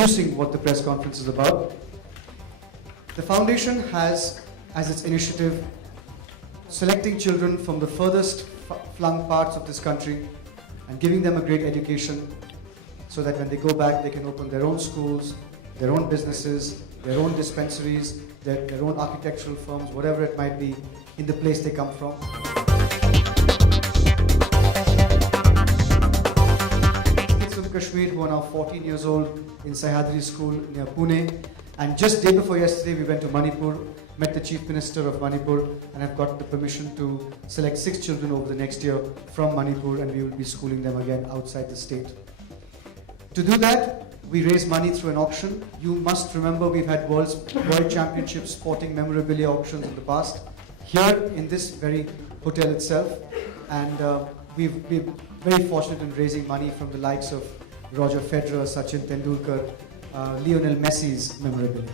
introducing what the press conference is about. The foundation has as its initiative selecting children from the furthest flung parts of this country and giving them a great education so that when they go back they can open their own schools, their own businesses, their own dispensaries, their own architectural firms, whatever it might be, in the place they come from. Kids from Kashmir who are now 14 years old in Sahyadri School near Pune. And just day before yesterday, we went to Manipur, met the Chief Minister of Manipur, and have got the permission to select 6 children over the next year from Manipur, and we will be schooling them again outside the state. To do that, we raise money through an auction. You must remember we've had World Championships sporting memorabilia auctions in the past, here in this very hotel itself, and we've been very fortunate in raising money from the likes of Roger Federer, Sachin Tendulkar, Lionel Messi's memorabilia.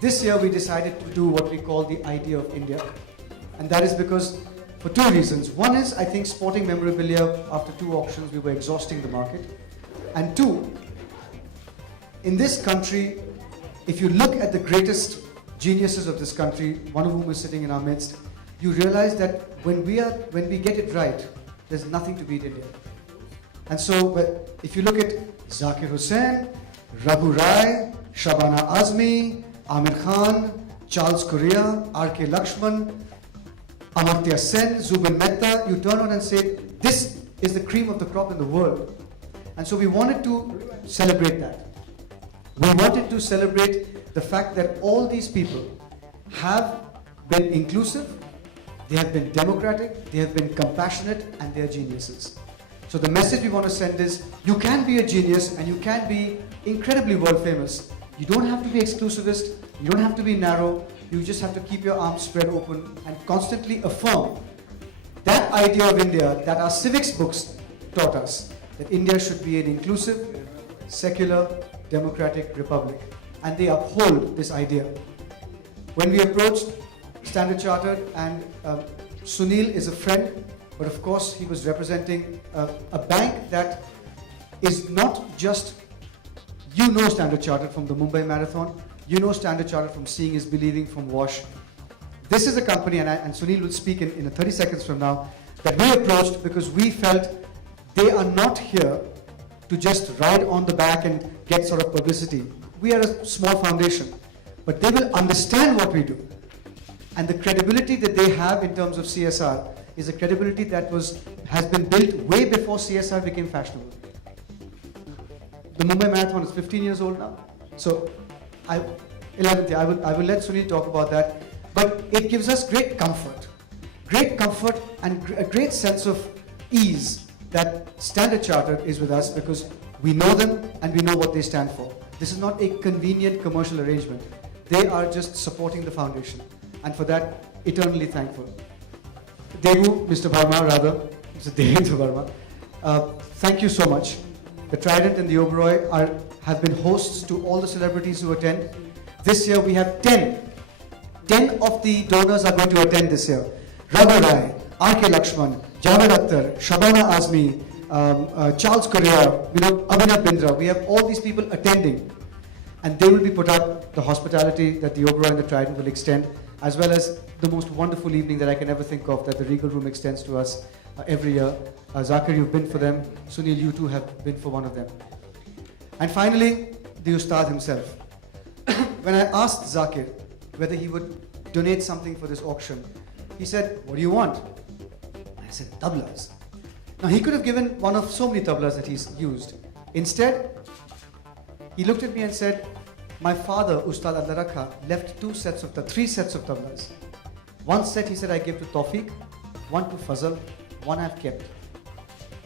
This year we decided to do what we call the idea of India, and that is because for 2 reasons. One is, I think sporting memorabilia, after 2 auctions we were exhausting the market, and 2, in this country, if you look at the greatest geniuses of this country, one of whom is sitting in our midst, you realize that when we get it right, there's nothing to beat India. And so if you look at Zakir Hussain, Raghu Rai, Shabana Azmi, Amir Khan, Charles Correa, R.K. Lakshman, Amartya Sen, Zubin Mehta, you turn around and say, this is the cream of the crop in the world. And so we wanted to celebrate that. We wanted to celebrate the fact that all these people have been inclusive, they have been democratic, they have been compassionate, and they are geniuses. So the message we want to send is, you can be a genius and you can be incredibly world famous. You don't have to be exclusivist, you don't have to be narrow, you just have to keep your arms spread open and constantly affirm that idea of India that our civics books taught us, that India should be an inclusive, secular, democratic republic. And they uphold this idea. When we approached Standard Chartered, and Sunil is a friend, but of course he was representing a bank that is not just, you know Standard Chartered from the Mumbai Marathon, you know Standard Chartered from Seeing is Believing from WASH. This is a company, and Sunil will speak in 30 seconds from now, that we approached because we felt they are not here to just ride on the back and get sort of publicity. We are a small foundation, but they will understand what we do. And the credibility that they have in terms of CSR is a credibility that has been built way before CSR became fashionable. The Mumbai Marathon is 15 years old now. So, 11th year, I will let Sunil talk about that. But it gives us great comfort and a great sense of ease that Standard Chartered is with us because we know them and we know what they stand for. This is not a convenient commercial arrangement. They are just supporting the foundation. And for that, eternally thankful. Devu, Mr. Verma rather, Mr. Devendra Verma, thank you so much. The Trident and the Oberoi have been hosts to all the celebrities who attend. This year we have 10. 10 of the donors are going to attend this year. Raghu Rai, R.K. Lakshman, Javed Akhtar, Shabana Azmi, Charles Correa, Abhinav Bindra. We have all these people attending. And they will be put up the hospitality that the Oberoi and the Trident will extend, as well as the most wonderful evening that I can ever think of that the Regal Room extends to us every year. Zakir, you've been for them. Sunil, you too have been for one of them. And finally, the Ustad himself. When I asked Zakir whether he would donate something for this auction, he said, what do you want? I said, tablas. Now he could have given one of so many tablas that he's used. Instead, he looked at me and said, my father, Ustad Allah Rakha, left 3 sets of tablas. One set he said I gave to Tawfiq, one to Fazal, one I've kept.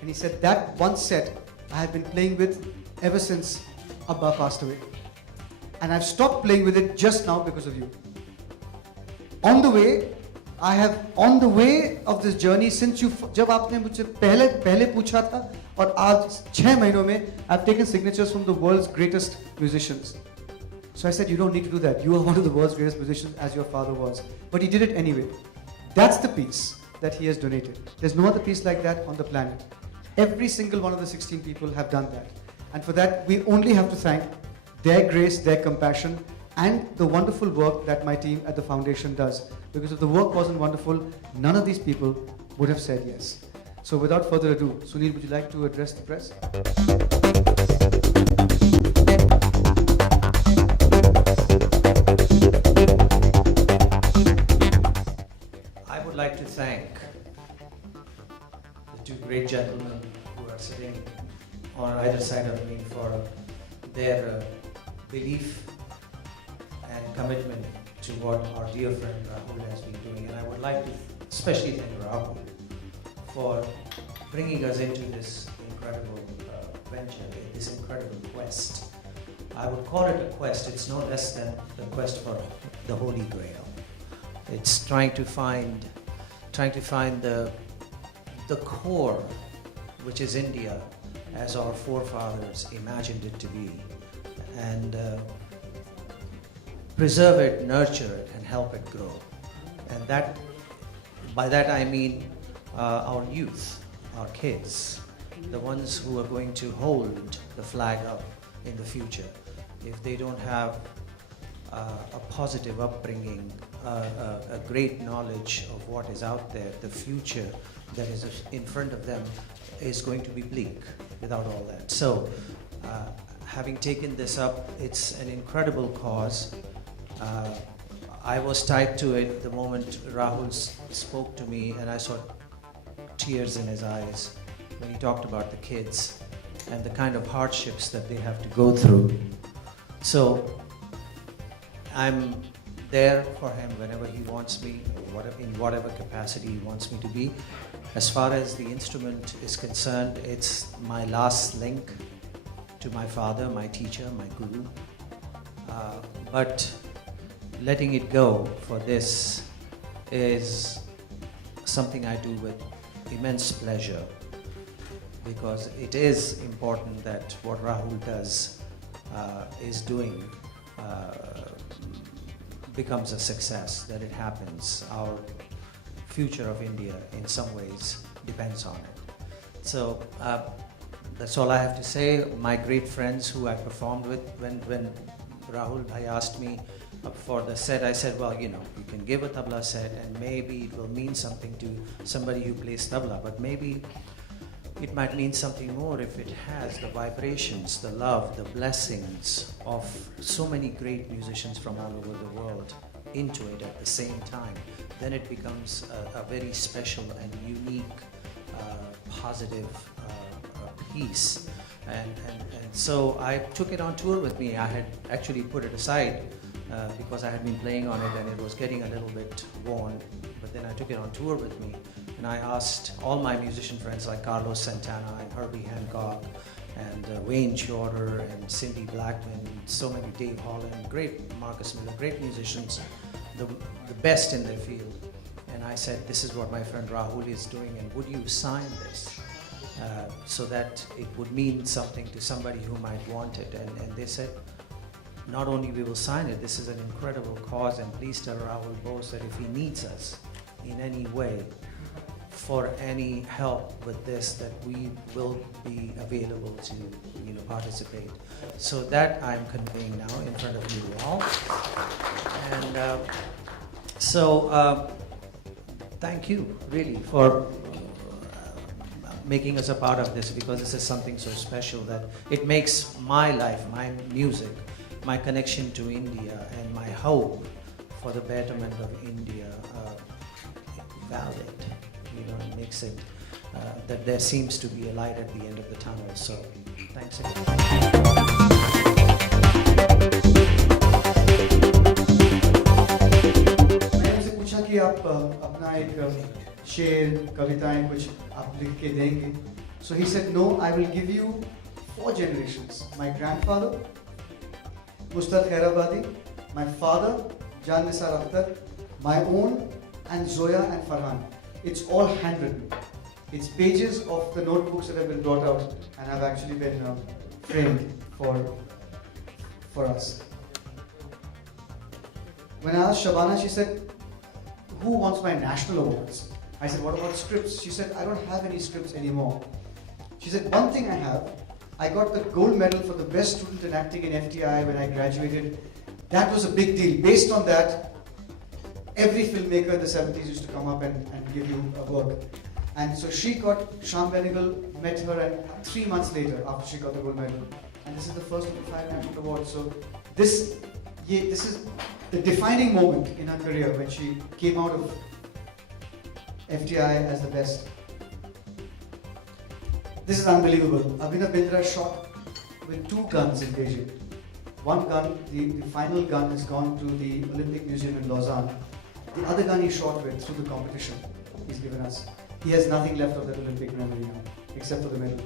And he said that one set I have been playing with ever since Abba passed away. And I've stopped playing with it just now because of you. On the way of this journey, since जब आपने मुझसे पहले पूछा था और आज 6 महीनों में I've taken signatures from the world's greatest musicians. So I said, you don't need to do that. You are one of the world's greatest musicians as your father was. But he did it anyway. That's the piece that he has donated. There's no other piece like that on the planet. Every single one of the 16 people have done that. And for that, we only have to thank their grace, their compassion, and the wonderful work that my team at the foundation does. Because if the work wasn't wonderful, none of these people would have said yes. So without further ado, Sunil, would you like to address the press? I would like to thank the two great gentlemen who are sitting on either side of me for their belief and commitment to what our dear friend Rahul has been doing. And I would like to especially thank Rahul for bringing us into this incredible venture, this incredible quest. I would call it a quest. It's no less than the quest for the Holy Grail. It's trying to find the core, which is India, as our forefathers imagined it to be, and preserve it, nurture it, and help it grow. And that, by that I mean our youth, our kids, the ones who are going to hold the flag up in the future. If they don't have a positive upbringing, a great knowledge of what is out there, the future that is in front of them is going to be bleak without all that. So, having taken this up, it's an incredible cause. I was tied to it the moment Rahul spoke to me, and I saw tears in his eyes when he talked about the kids and the kind of hardships that they have to go through. So I'm there for him whenever he wants me, in whatever capacity he wants me to be. As far as the instrument is concerned, it's my last link to my father, my teacher, my guru. But letting it go for this is something I do with immense pleasure, because it is important that what Rahul does is doing becomes a success, that it happens. Our future of India in some ways depends on it. So that's all I have to say. My great friends who I performed with, when Rahul Bhai asked me for the set, I said, well, you can give a tabla set and maybe it will mean something to somebody who plays tabla, but maybe it might mean something more if it has the vibrations, the love, the blessings of so many great musicians from all over the world into it at the same time. Then it becomes a very special and unique, positive piece. And so I took it on tour with me. I had actually put it aside because I had been playing on it and it was getting a little bit worn. But then I took it on tour with me. And I asked all my musician friends like Carlos Santana and Herbie Hancock and Wayne Shorter and Cindy Blackman, so many, Dave Holland, great Marcus Miller, great musicians, the best in their field. And I said, this is what my friend Rahul is doing, and would you sign this so that it would mean something to somebody who might want it? And they said, not only we will sign it, this is an incredible cause, and please tell Rahul Bose that if he needs us in any way, for any help with this, that we will be available to participate. So that I'm conveying now in front of you all. And so thank you really for making us a part of this, because this is something so special that it makes my life, my music, my connection to India and my hope for the betterment of India valid. It makes it that there seems to be a light at the end of the tunnel. So, thanks again. मैंने उनसे पूछा कि आप अपना एक शेर, कविताएं कुछ आप लिख के देंगे. So he said, no, I will give you 4 generations. My grandfather, Mustaq Khairabadi, my father, Jan Nisar Akhtar, my own, and Zoya and Farhan. It's all handwritten. It's pages of the notebooks that have been brought out and have actually been framed for us. When I asked Shabana, she said, who wants my national awards? I said, what about scripts? She said, I don't have any scripts anymore. She said, one thing I have I got the gold medal for the best student in acting in FTI when I graduated. That was a big deal. Based on that, every filmmaker in the 70s used to come up and give you a work. And so she got, Shyam Benegal met her and 3 months later after she got the gold medal. And this is the first of the 5 National Awards. So this is the defining moment in her career when she came out of FTI as the best. This is unbelievable. Abhinav Bindra shot with 2 guns in Beijing. One gun, the final gun, has gone to the Olympic Museum in Lausanne. The other gun he shot with through the competition he's given us. He has nothing left of that Olympic memory now, except for the medal.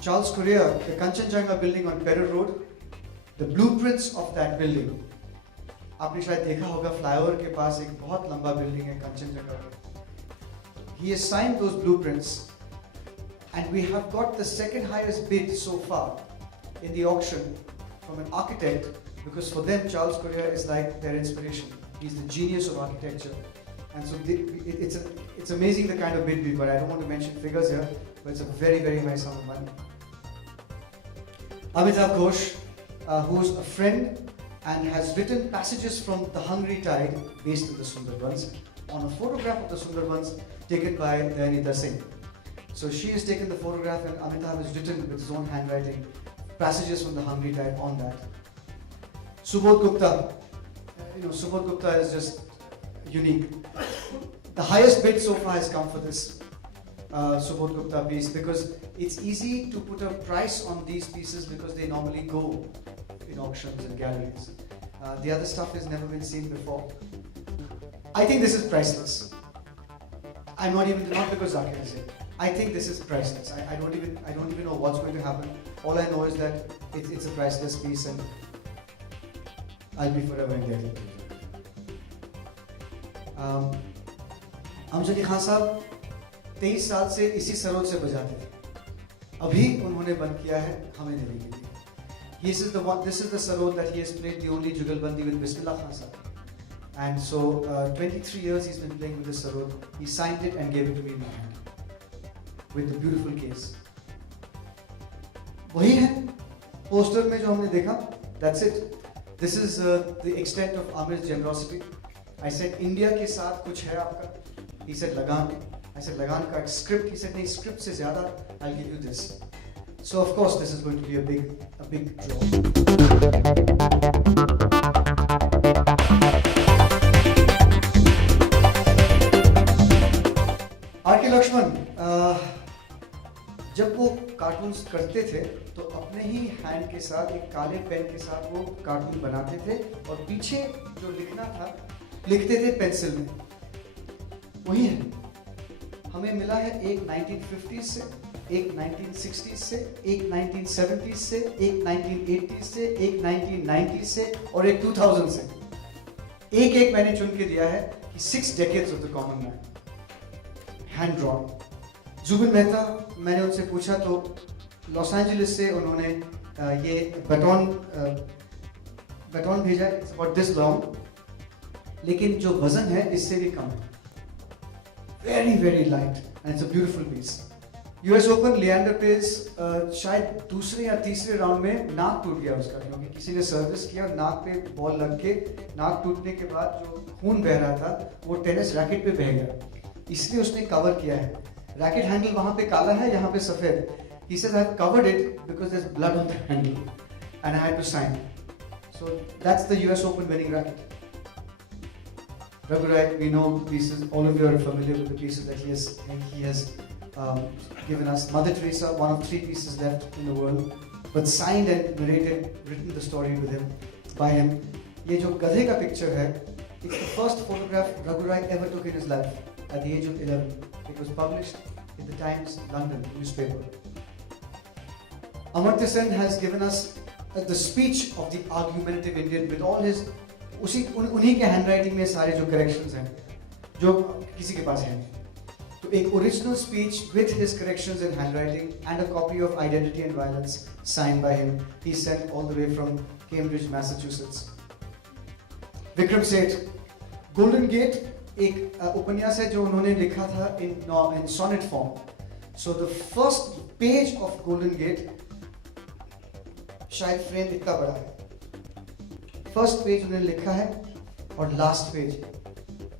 Charles Correa, the Kanchenjunga building on Perur Road, the blueprints of that building. आपने शायद देखा होगा flyover के पास एक बहुत लंबा building है कंचनजंगा का. He has signed those blueprints, and we have got the second highest bid so far in the auction from an architect, because for them Charles Correa is like their inspiration. He's the genius of architecture, and so it's amazing the kind of bid we got. I don't want to mention figures here, but it's a very, very high sum of money. Amitav Ghosh, who's a friend and has written passages from The Hungry Tide based on the Sundarbans on a photograph of the Sundarbans taken by Dayanita Singh. So she has taken the photograph and Amitav has written with his own handwriting passages from The Hungry Tide on that. Subodh Gupta, Subodh Gupta is just unique. The highest bid so far has come for this Subodh Gupta piece, because it's easy to put a price on these pieces because they normally go in auctions and galleries. The other stuff has never been seen before. I think this is priceless. Not because Zakir has it. I think this is priceless. I don't even know what's going to happen. All I know is that it's a priceless piece, and I'll be forever indebted to it. Amjad Ali Khan साहब 23 साल से इसी सरोद से बजाते थे. अभी उन्होंने बंद किया है हमें देने के लिए. This is the sarod that he has played the only Jugalbandi with Bismillah Khan sahab. And so 23 years he's been playing with this sarod. He signed it and gave it to me in my hand with the beautiful case. वही है poster में जो हमने देखा. That's it. This is the extent of Amir's generosity. I said India के साथ कुछ है आपका? He said Lagan. I said Lagan का script. He said नहीं, script से ज़्यादा I'll give you this. So of course this is going to be a big draw. R.K. Lakshman, जब वो कार्टून्स करते थे तो अपने ही हैंड के साथ एक काले पेन के साथ वो कार्टून बनाते थे और पीछे जो लिखना था लिखते थे पेंसिल में. वही है. हमें मिला है एक 1950s से, एक 1960s से, एक 1970s से, एक 1980s से, एक 1990s से और एक 2000 से. एक मैंने चुन के दिया है कि 6 decades of the common man, hand drawn. Zubin Mehta, मैंने उनसे पूछा तो लॉस एंजलिस से उन्होंने ये बैटॉन भेजा. इट्स अबाउट दिस लॉन्ग, लेकिन जो वजन है इससे भी कम है. Very, very light, and it's a beautiful piece. US Open, Leander Paes शायद दूसरे या तीसरे राउंड में नाक टूट गया उसका, क्योंकि किसी ने सर्विस किया, नाक पे बॉल लग के नाक टूटने के बाद जो खून बह रहा था वो टेनिस रैकेट पे बह गया, इसलिए उसने कवर किया है. रैकेट हैंडल वहाँ पे काला है, यहाँ पे सफेद. He says I've covered it because there's blood on the handle and I had to sign. So that's the US Open winning racket. Raghurai, we know pieces, all of you are familiar with the pieces that he has given us. Mother Teresa, one of 3 pieces left in the world, but signed and narrated, written the story with him, by him. ये जो गधे का picture है, it's the first photograph Raghurai ever took in his life at the age of 11. It was published in the Times London newspaper. Amartya Sen has given us the speech of the argumentative Indian with all his उन्हीं के handwriting में सारे जो corrections हैं जो किसी के पास हैं. तो एक original speech with his corrections in handwriting and a copy of identity and violence signed by him. He sent all the way from Cambridge, Massachusetts. Vikram Seth, golden gate एक उपन्यास है जो उन्होंने लिखा था in sonnet form. So the first page of Golden Gate शायद frame इतना बड़ा है, फर्स्ट पेज उन्होंने लिखा है और लास्ट पेज,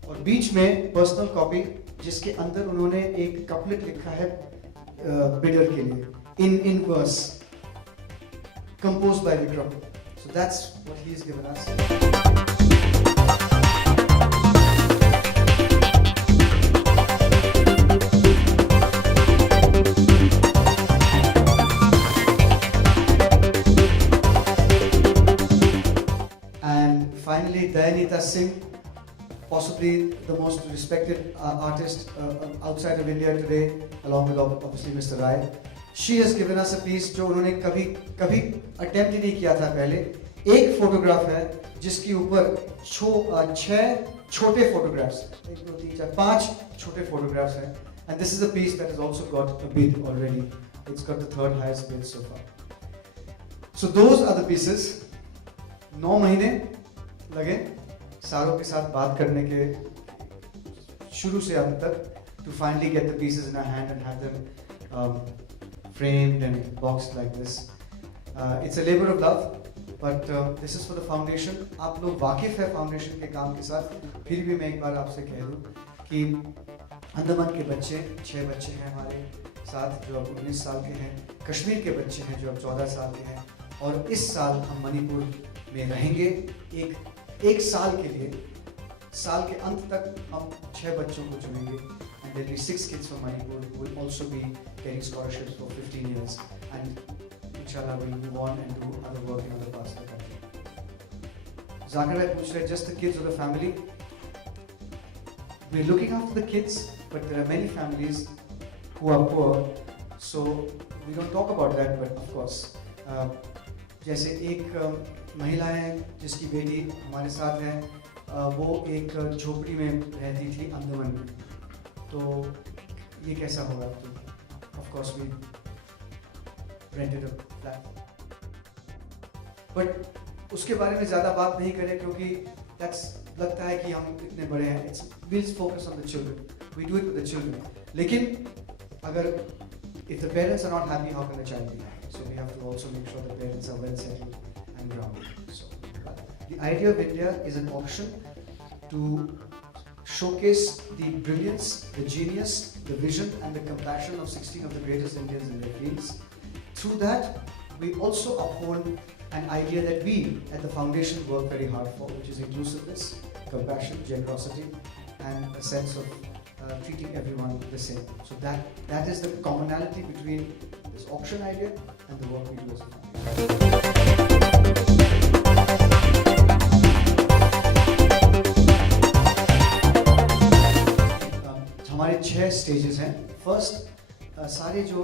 और बीच में पर्सनल कॉपी जिसके अंदर उन्होंने एक कपलेट लिखा है बिडर के लिए in verse, composed by Vikram. So that's what he's given us. And finally, Dayanita Singh, possibly the most respected artist outside of India today, along with obviously Mr. Rai. She has given us a piece जो उन्होंने कभी attempt ही नहीं किया था पहले. एक photograph है जिसके ऊपर 6 छोटे फोटोग्राफ्स, 1 2 3 4 5 छोटे फोटोग्राफ्स हैं. And this is a piece that has also got a bid already. It's got the 3rd highest bid so far. So those are the pieces. 9 महीने लगे सारों के साथ बात करने के शुरू से अंत तक to finally get the pieces in our hand and have them framed and boxed like this. It's a labor of love, but this is for the foundation. आप लोग वाकिफ है फाउंडेशन के काम के साथ, फिर भी मैं एक बार आपसे कह दूं कि अंडमान के बच्चे 6 बच्चे हैं हमारे साथ जो अब 19 साल के हैं, कश्मीर के बच्चे हैं जो अब 14 साल के हैं, और इस साल हम मणिपुर में रहेंगे एक साल के लिए. साल के अंत तक हम 6 बच्चों को चुनेंगे, and there will be 6 kids from Manipur who will also be getting scholarships for 15 years, and inshallah we'll move on and do other work in other parts of the country. Zakir bhai पूछ रहे just the kids or the family. We're looking after the kids, but there are many families who are poor, so we don't talk about that, but of course जैसे एक महिला है जिसकी बेटी हमारे साथ है, वो एक झोपड़ी में रहती थी अंडमान में, तो ये कैसा होगा? तो of course we rented a flat, but उसके बारे में ज़्यादा बात नहीं करें क्योंकि दैट्स लगता है कि हम इतने बड़े हैं. It's will focus on the children, we do it with the children. लेकिन अगर if the parents are not happy, how can the child be happy? So we have to also make sure the parents are well settled and grounded. So the idea of India is an auction to showcase the brilliance, the genius, the vision and the compassion of 16 of the greatest Indians in their fields. Through that, we also uphold an idea that we at the foundation work very hard for, which is inclusiveness, compassion, generosity and a sense of treating everyone the same. So that is the commonality between this auction idea and the work we do as a foundation. हमारे 6 stages हैं. First, सारे जो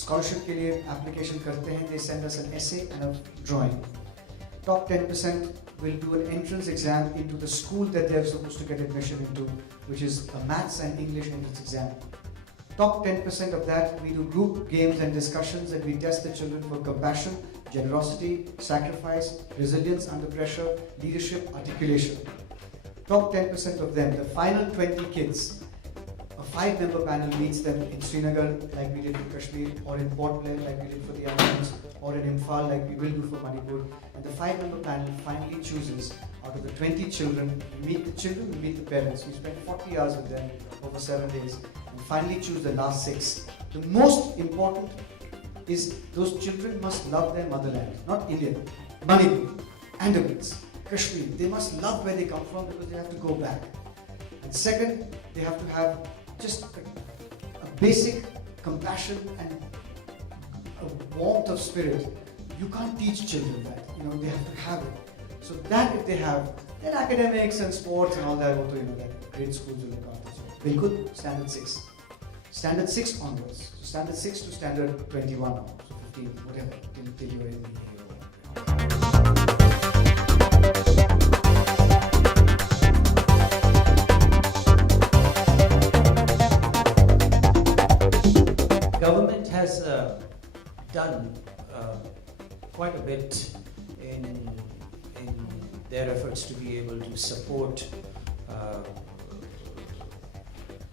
scholarship के लिए application करते हैं, they send us an essay and a drawing. Top 10% will do an entrance exam into the school that they are supposed to get admission into, which is a maths and English entrance exam. Top 10% of that, we do group games and discussions, and we test the children for compassion, generosity, sacrifice, resilience under pressure, leadership, articulation. Top 10% of them, the final 20 kids, a 5-member panel meets them in Srinagar like we did in Kashmir, or in Port Blair like we did for the Andamans, or in Imphal like we will do for Manipur. And the 5-member panel finally chooses out of the 20 children. We meet the children, we meet the parents. We spend 40 hours with them over 7 days and finally choose the last 6. The most important is those children must love their motherland, not India, Manipur, Andamans, Kashmir. They must love where they come from because they have to go back. And second, they have to have just a basic compassion and a warmth of spirit. You can't teach children that, they have to have it. So that if they have, then academics and sports and all that, that great schools will look after. So, bilkul, standard 6. Standard 6 onwards. So standard 6 to standard 21 now. So 15, whatever, till you're in the year. Government has done quite a bit in their efforts to be able to support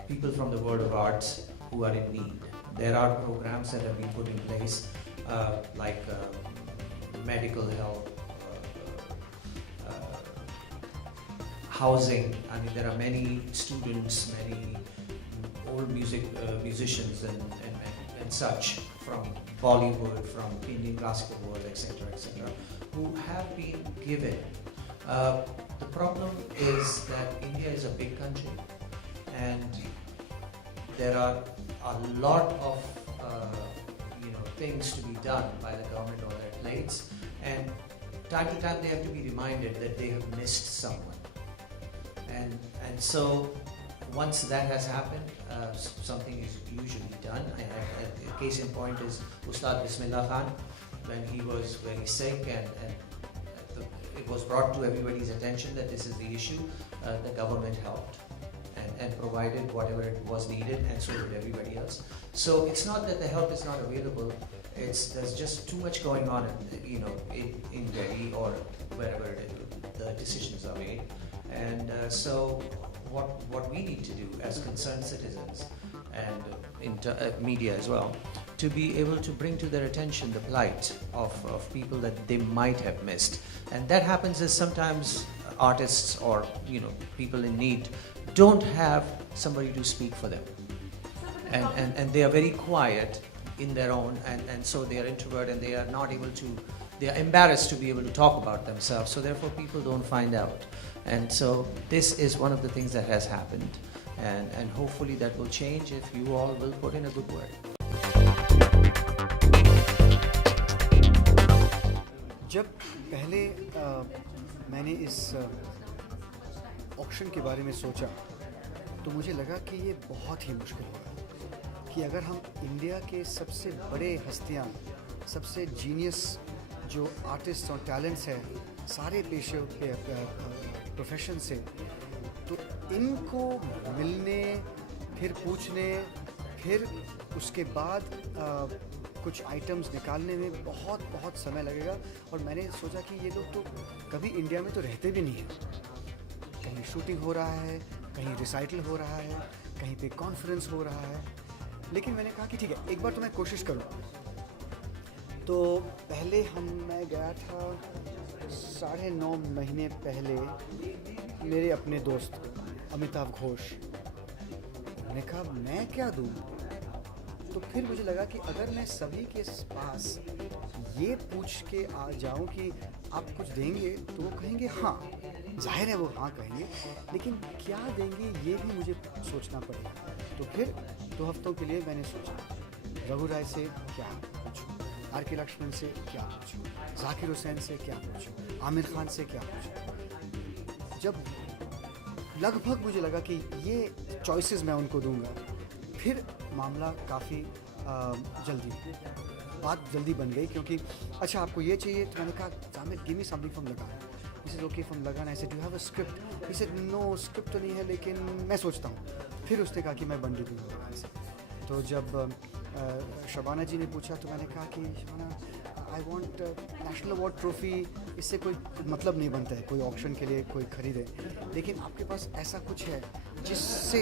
people from the world of arts who are in need. There are programs that have been put in place like medical help, housing. I mean, there are many students, many old musicians and such from Bollywood, from Indian classical world, etc., who have been given. The problem is that India is a big country, and there are a lot of things to be done by the government on their plates, and time to time they have to be reminded that they have missed someone. And so once that has happened, something is usually done. A case in point is Ustad Bismillah Khan, when he was very sick and it was brought to everybody's attention that this is the issue. The government helped and provided whatever it was needed, and so did everybody else. So it's not that the help is not available. There's just too much going on, in Delhi or wherever the decisions are made. And so what we need to do as concerned citizens and media as well, to be able to bring to their attention the plight of people that they might have missed. And that happens is sometimes artists or people in need don't have somebody to speak for them, and they are very quiet in their own, and so they are introvert and they are not able to, they are embarrassed to be able to talk about themselves, so therefore people don't find out. And so this is one of the things that has happened, and hopefully that will change if you all will put in a good word. जब पहले मैंने इस auction के बारे में सोचा तो मुझे लगा कि ये बहुत ही मुश्किल होगा कि अगर हम इंडिया के सबसे बड़े हस्तियाँ, सबसे जीनियस जो आर्टिस्ट और टैलेंट्स हैं सारे पेशे के प्रोफेशन से, तो इनको मिलने, फिर पूछने, फिर उसके बाद कुछ आइटम्स निकालने में बहुत समय लगेगा। और मैंने सोचा कि ये लोग तो कभी इंडिया में तो रहते भी नहीं हैं, कहीं शूटिंग हो रहा है, कहीं रिसाइटल हो रहा है, कहीं पे कॉन्फ्रेंस हो रहा है। लेकिन मैंने कहा कि ठीक है, एक बार तो मैं कोशिश करूँ। तो पहले मैं गया था 9.5 महीने पहले मेरे अपने दोस्त अमिताभ घोष। मैंने कहा मैं क्या दूँ? तो फिर मुझे लगा कि अगर मैं सभी के पास ये पूछ के आ जाऊं कि आप कुछ देंगे, तो वो कहेंगे हाँ, जाहिर है वो हाँ कहेंगे, लेकिन क्या देंगे ये भी मुझे सोचना पड़ेगा। तो फिर 2 हफ्तों के लिए मैंने सोचा रघु राय से क्या पूछूं, आर.के. लक्ष्मण से क्या पूछूं, जाकिर हुसैन से क्या पूछूं, आमिर खान से क्या पूछूं। जब लगभग मुझे लगा कि ये चॉइसेस मैं उनको दूंगा, फिर मामला काफ़ी जल्दी बन गई, क्योंकि अच्छा आपको ये चाहिए, तो मैंने कहा Jamir give me something from लगान। He said okay from लगान। I said do you have a script? He said no, script तो नहीं है, लेकिन मैं सोचता हूँ। फिर उसने कहा कि मैं बंडी दूँगा लगान से। तो जब शबाना जी ने पूछा तो मैंने कहा कि Shabana I want national award trophy, इससे कोई मतलब नहीं बनता है, कोई ऑक्शन के लिए कोई खरीदे, लेकिन आपके पास ऐसा कुछ है जिससे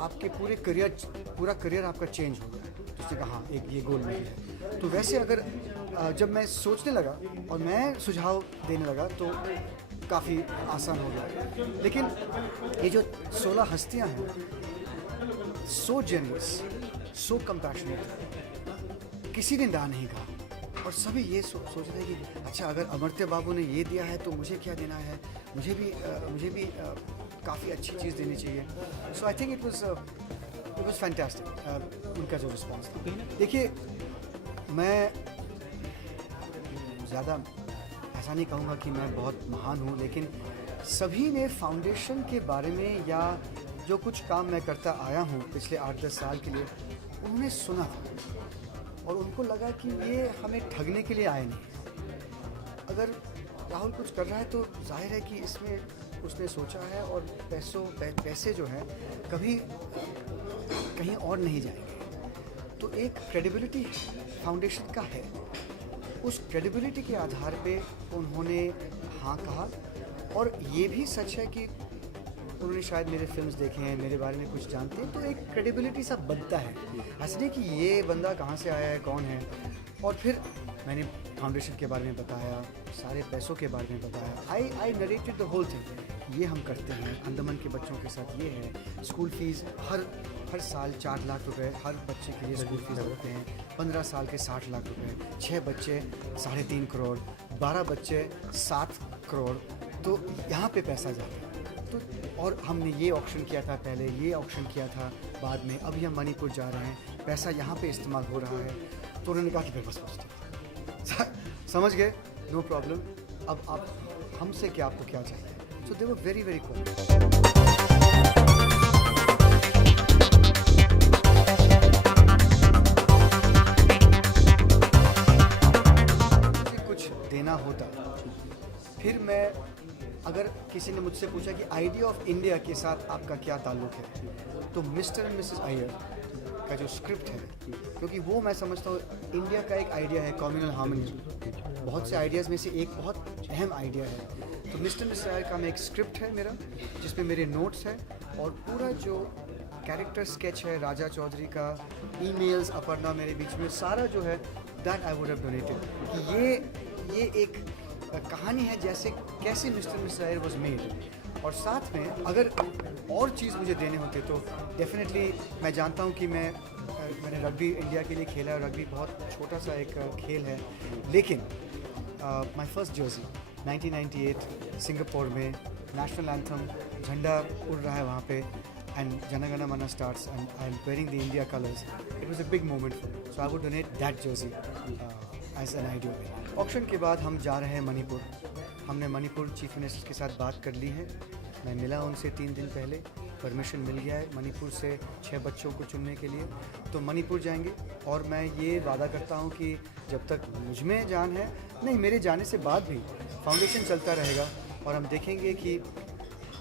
आपके पूरा करियर आपका चेंज हो गया। तो उसने कहा हाँ, एक ये गोल मुझे है। तो वैसे अगर जब मैं सोचने लगा और मैं सुझाव देने लगा तो काफ़ी आसान हो गया। लेकिन ये जो 16 हस्तियाँ हैं, सो जेनरस, सो कंपैशनेट, किसी ने ना नहीं कहा, और सभी ये सोच रहे हैं कि अच्छा अगर अमर्त्य बाबू ने ये दिया है तो मुझे क्या देना है, मुझे भी काफ़ी अच्छी चीज़ देनी चाहिए। So I think it was fantastic उनका जो रिस्पॉन्स था। देखिए, मैं ज़्यादा ऐसा नहीं कहूँगा कि मैं बहुत महान हूँ, लेकिन सभी ने फाउंडेशन के बारे में या जो कुछ काम मैं करता आया हूँ पिछले 8-10 साल के लिए, उन्होंने सुना था और उनको लगा कि ये हमें ठगने के लिए आए नहीं। अगर राहुल कुछ कर रहा है तो जाहिर है कि इसमें उसने सोचा है, और पैसे जो हैं कभी कहीं और नहीं जाएंगे। तो एक क्रेडिबिलिटी फाउंडेशन का है, उस क्रेडिबिलिटी के आधार पे उन्होंने हाँ कहा। और ये भी सच है कि उन्होंने शायद मेरे फिल्म्स देखे हैं, मेरे बारे में कुछ जानते हैं, तो एक क्रेडिबिलिटी सा बनता है। ऐसा नहीं कि ये बंदा कहाँ से आया है, कौन है। और फिर मैंने फाउंडेशन के बारे में बताया, सारे पैसों के बारे में बताया। I narrated the whole thing. ये हम करते हैं अंडमान के बच्चों के साथ, ये है स्कूल फीस हर साल 4 लाख रुपए हर बच्चे के लिए स्कूल फीस होते हैं। 15 साल के 60 लाख रुपए, 6 बच्चे 3.5 करोड़, 12 बच्चे 7 करोड़। तो यहाँ पे पैसा जाता है। तो और हमने ये ऑप्शन किया था पहले, ये ऑप्शन किया था बाद में, अभी हम मणिपुर जा रहे हैं, पैसा यहाँ पे इस्तेमाल हो रहा है। तो उन्होंने कहा कि फिर बस समझ गए, नो प्रॉब्लम, अब आप हमसे क्या, आपको क्या चाहिए। सो दे वर वेरी वेरी कूल। कुछ देना होता, फिर मैं, अगर किसी ने मुझसे पूछा कि आइडिया ऑफ इंडिया के साथ आपका क्या ताल्लुक है, तो मिस्टर एंड मिसेस अय्यर का जो स्क्रिप्ट है, क्योंकि वो मैं समझता हूँ इंडिया का एक आइडिया है, कम्युनल हार्मनी। बहुत से आइडियाज़ में से एक बहुत अहम आइडिया है। तो मिस्टर मिसेस अय्यर का में एक स्क्रिप्ट है मेरा, जिसमें मेरे नोट्स हैं, और पूरा जो कैरेक्टर स्केच है राजा चौधरी का, ईमेल्स अपर्णा मेरे बीच में, सारा जो है that I would have donated. कि ये एक कहानी है जैसे कैसे mister Mrs Iyer was made. और साथ में अगर और चीज़ मुझे देने होते तो डेफिनेटली, मैं जानता हूँ कि मैंने रग्बी इंडिया के लिए खेला है, रग्बी बहुत छोटा सा एक खेल है, लेकिन माय फर्स्ट जर्सी 1998 सिंगापुर में, नेशनल एंथम, झंडा उड़ रहा है वहाँ पे, and Jana Gana Mana starts and I'm wearing the India colours. It was a big moment for me, so I would donate that jersey as an idea. Auction के बाद हम जा रहे हैं मणिपुर। हमने मणिपुर चीफ मिनिस्टर के साथ बात कर ली है। मैं मिला उनसे 3 दिन पहले, परमिशन मिल गया है मणिपुर से 6 बच्चों को चुनने के लिए। तो मणिपुर जाएंगे, और मैं ये वादा करता हूँ कि जब तक मुझ में जान है, नहीं, मेरे जाने से बाद भी फाउंडेशन चलता रहेगा, और हम देखेंगे कि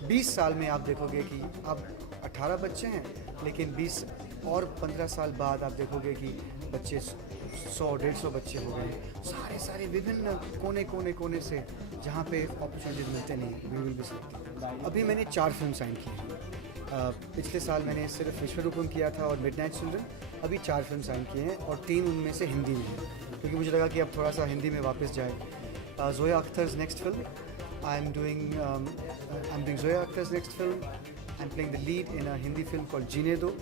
20 साल में आप देखोगे कि अब 18 बच्चे हैं, लेकिन 20 और 15 साल बाद आप देखोगे कि बच्चे 100-150 बच्चे हो गए, सारे विभिन्न कोने से, जहाँ पे अपॉर्चुनिटीज मिलते नहीं, वी विल बी सिलेक्टेड। अभी मैंने 4 फिल्म साइन की हैं। पिछले साल मैंने सिर्फ विश्वरूपम किया था और मिडनाइट चिल्ड्रन। अभी 4 फिल्म साइन किए हैं, और 3 उनमें से हिंदी में हैं, क्योंकि मुझे लगा कि अब थोड़ा सा हिंदी में वापस जाए। Zoya Akhtar's next film, I am doing Zoya Akhtar's next film. I am playing the lead in a Hindi film called Jeene Do.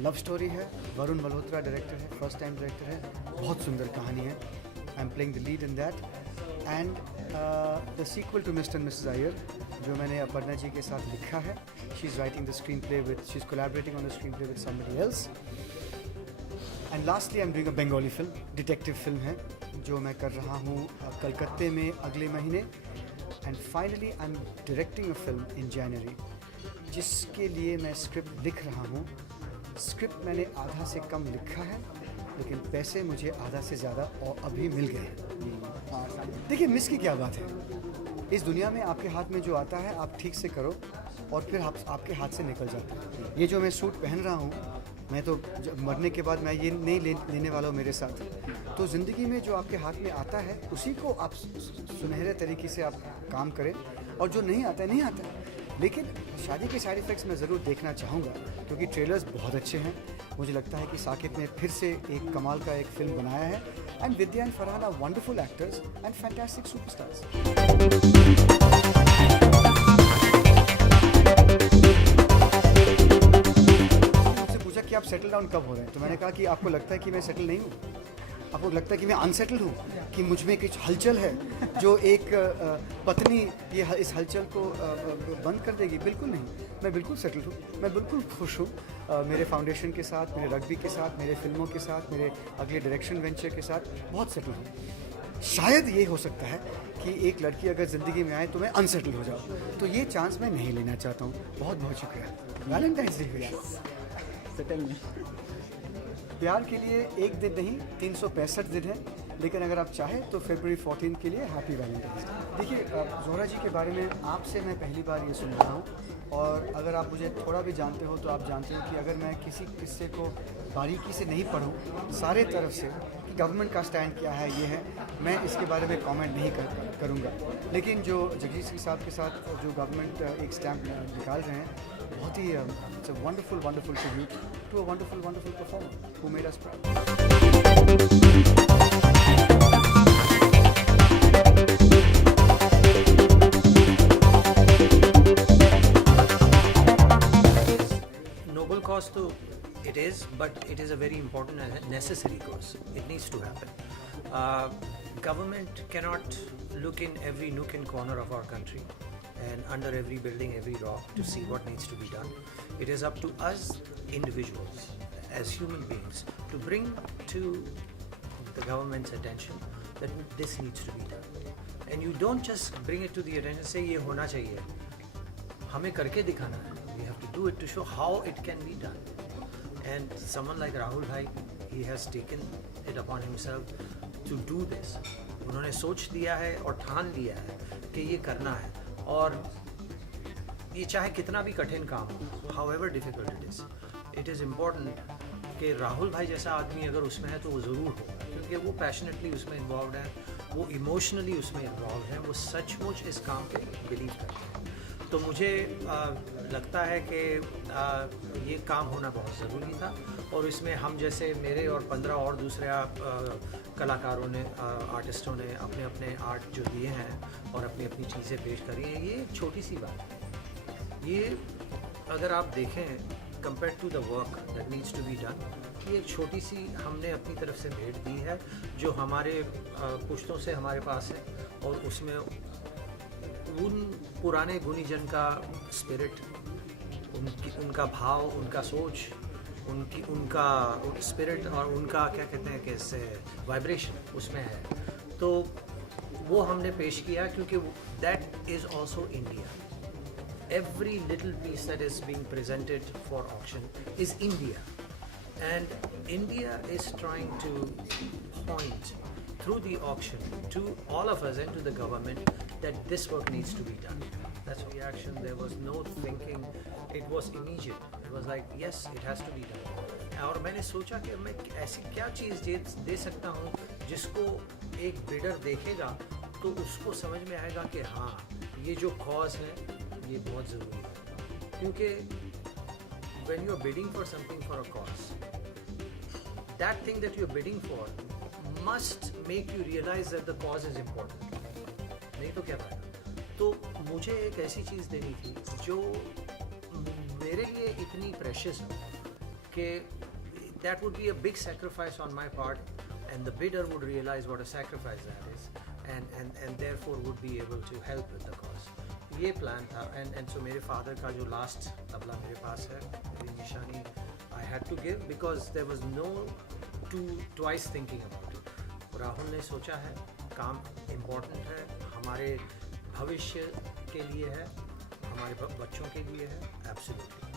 Love story है, वरुण मल्होत्रा डायरेक्टर है, फर्स्ट टाइम डायरेक्टर है, बहुत सुंदर कहानी है। I am playing the lead in that, and the sequel to Mr and Mrs Iyer, जो मैंने अपर्णा जी के साथ लिखा है। She is writing the screen play with, she is collaborating on the screen play with somebody else. And lastly I am doing a Bengali film, detective film है, जो मैं कर रहा हूँ कलकत्ते में अगले महीने। And finally I am directing a film in January, जिसके लिए मैं स्क्रिप्ट लिख रहा हूँ। स्क्रिप्ट मैंने आधा से कम लिखा है, लेकिन पैसे मुझे आधा से ज़्यादा और अभी मिल गए हैं। देखिए, मिस की क्या बात है, इस दुनिया में आपके हाथ में जो आता है आप ठीक से करो, और फिर आपके हाथ से निकल जाता है। ये जो मैं सूट पहन रहा हूँ, मैं तो मरने के बाद मैं ये नहीं लेने वाला हूँ मेरे साथ। तो ज़िंदगी में जो आपके हाथ में आता है, उसी को आप सुनहरे तरीके से आप काम करें, और जो नहीं आता है नहीं आता है। लेकिन शादी के साइड इफ़ेक्ट्स मैं ज़रूर देखना चाहूँगा, क्योंकि ट्रेलर्स बहुत अच्छे हैं। मुझे लगता है कि साकिब ने फिर से एक कमाल का एक फिल्म बनाया है, and Vidya and Farhan are wonderful actors and fantastic superstars. मुझसे पूछा कि आप सेटल डाउन कब हो रहे हैं, तो मैंने कहा कि आपको लगता है कि मैं सेटल नहीं हूँ? आपको लगता है कि मैं अनसेटल्ड हूँ, कि मुझ में कुछ हलचल है जो एक पत्नी इस हलचल को बंद कर देगी? बिल्कुल नहीं, मैं बिल्कुल सेटल्ड हूँ, मैं बिल्कुल खुश हूँ मेरे फाउंडेशन के साथ, मेरे रग्बी के साथ, मेरे फिल्मों के साथ, मेरे अगले डायरेक्शन वेंचर के साथ, बहुत सेटल्ड हूँ। शायद ये हो सकता है कि एक लड़की अगर ज़िंदगी में आए तो मैं अनसेटल हो जाऊँ, तो ये चांस मैं नहीं लेना चाहता हूँ। बहुत बहुत शुक्रिया। वैलेंटाइंस डे सेटल नहीं, प्यार के लिए एक दिन नहीं 365 दिन है, लेकिन अगर आप चाहें तो फरवरी 14 के लिए हैप्पी वैलेंटाइंस डे। देखिए, जोहरा जी के बारे में आपसे मैं पहली बार ये सुन रहा हूँ, और अगर आप मुझे थोड़ा भी जानते हो तो आप जानते हो कि अगर मैं किसी किस्से को बारीकी से नहीं पढ़ूँ सारे तरफ से कि गवर्नमेंट का स्टैंड क्या है, ये है, मैं इसके बारे में कमेंट नहीं करूँगा। लेकिन जो जगदीश सिंह साहब के साथ जो गवर्नमेंट एक स्टैम्प निकाल रहे हैं, बहुत ही it's a wonderful tribute to a wonderful performer who made us proud. Noble cause to it is, but it is a very important and necessary cause. It needs to happen. Government cannot look in every nook and corner of our country and under every building, every rock to see what needs to be done. It is up to us individuals as human beings to bring to the government's attention that this needs to be done. And you don't just bring it to the attention, say ये होना चाहिए. हमें करके दिखाना है. We have to do it to show how it can be done. And someone like Rahul Bhai, he has taken it upon himself to do this. उन्होंने सोच लिया है और ठान लिया है कि ये करना है, और ये चाहे कितना भी कठिन काम हो, however difficult it is, it is important कि राहुल भाई जैसा आदमी अगर उसमें है तो वो ज़रूर होगा, क्योंकि वो पैशनेटली उसमें इन्वॉल्व है, वो इमोशनली उसमें इन्वॉल्व है, वो सचमुच इस काम पे बिलीव करते हैं. तो मुझे लगता है कि ये काम होना बहुत ज़रूरी था, और इसमें हम जैसे मेरे और 15 और दूसरे कलाकारों ने, आर्टिस्टों ने अपने अपने आर्ट जो दिए हैं और अपनी अपनी चीज़ें पेश करी हैं, ये एक छोटी सी बात है. ये अगर आप देखें compare to the work that needs to be done, ये एक छोटी सी हमने अपनी तरफ से भेंट दी है जो हमारे पुश्तों से हमारे पास है, और उसमें उन पुराने गुणीजन का स्पिरिट, उनका भाव, उनका सोच, उनका स्पिरिट और उनका क्या कहते हैं कि इससे वाइब्रेशन उसमें है. तो वो हमने पेश किया, क्योंकि that is also India. Every little piece that is being presented for auction is India, and India is trying to point through the auction to all of us and to the government that this work needs to be done. That's the reaction. There was no thinking. It was immediate. It was like, yes, it has to be done. और मैंने सोचा कि मैं ऐसी क्या चीज़ दे सकता हूँ जिसको एक बिडर देखेगा तो उसको समझ में आएगा कि हाँ, ये जो कॉज है ये बहुत ज़रूरी है. क्योंकि when you are bidding for something for a cause, that thing that you are bidding for must make you realize that the cause is important. नहीं तो क्या फायदा. तो मुझे एक ऐसी चीज़ देनी थी जो मेरे लिए इतनी प्रेशियस हो कि that would be a big sacrifice on my part, and the bidder would realize what a sacrifice that is, and therefore would be able to help with the cause. ये प्लान था. And so मेरे father का जो last tabla मेरे पास है, मेरी निशानी I had to give because there was no twice thinking about it. Rahul ने सोचा है काम इम्पोर्टेंट है, हमारे भविष्य के लिए है, हमारे बच्चों के लिए है. एब्सोल्युटली.